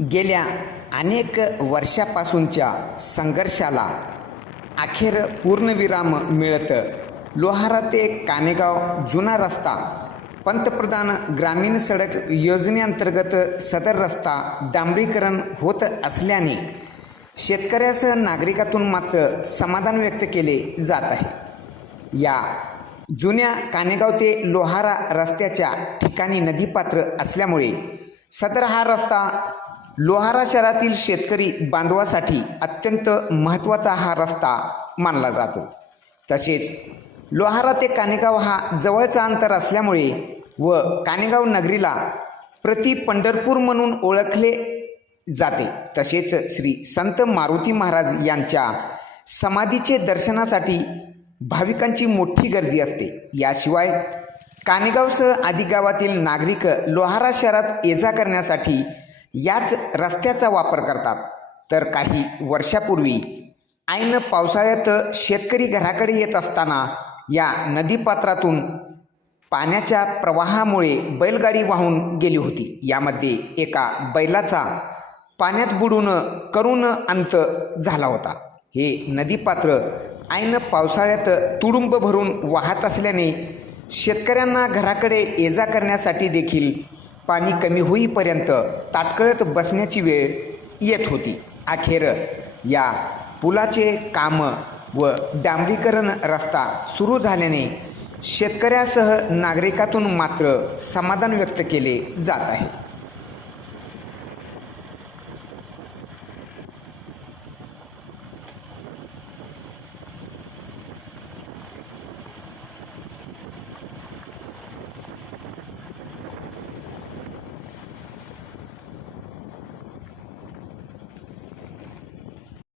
गेल्या अनेक वर्षापासूनच्या संघर्षाला अखेर पूर्णविराम मिळतं लोहारा ते कानेगाव जुना रस्ता पंतप्रधान ग्रामीण सडक योजनेअंतर्गत सदर रस्ता डांबरीकरण होत असल्याने शेतकऱ्यासह नागरिकातून मात्र समाधान व्यक्त केले जात आहे. या जुन्या कानेगाव ते लोहारा रस्त्याच्या ठिकाणी नदीपात्र असल्यामुळे सदर हा रस्ता लोहारा शहरातील शेतकरी बांधवासाठी अत्यंत महत्त्वाचा हा रस्ता मानला जातो. तसेच लोहारा ते कानेगाव हा जवळचा अंतर असल्यामुळे व कानेगाव नगरीला प्रति पंढरपूर म्हणून ओळखले जाते. तसेच श्री संत मारुती महाराज यांच्या समाधीचे दर्शनासाठी भाविकांची मोठी गर्दी असते. याशिवाय कानेगावसह आदी गावातील नागरिक लोहारा शहरात ये जा करण्यासाठी याच रस्त्याचा वापर करतात. तर काही वर्षापूर्वी ऐन पावसाळ्यात शेतकरी घराकडे येत असताना या नदीपात्रातून पाण्याच्या प्रवाहामुळे बैलगाडी वाहून गेली होती. यामध्ये एका बैलाचा पाण्यात बुडून करून अंत झाला होता. हे नदीपात्र ऐन पावसाळ्यात तुडुंब भरून वाहत असल्याने शेतकऱ्यांना घराकडे ये जा करण्यासाठी देखील पाणी कमी होईपर्यंत ताटकळत बसण्याची वेळ येत होती. अखेर या पुलाचे काम व डांबरीकरण रस्ता सुरू झाल्याने शेतकऱ्यासह नागरिकातून मात्र समाधान व्यक्त केले जात आहे.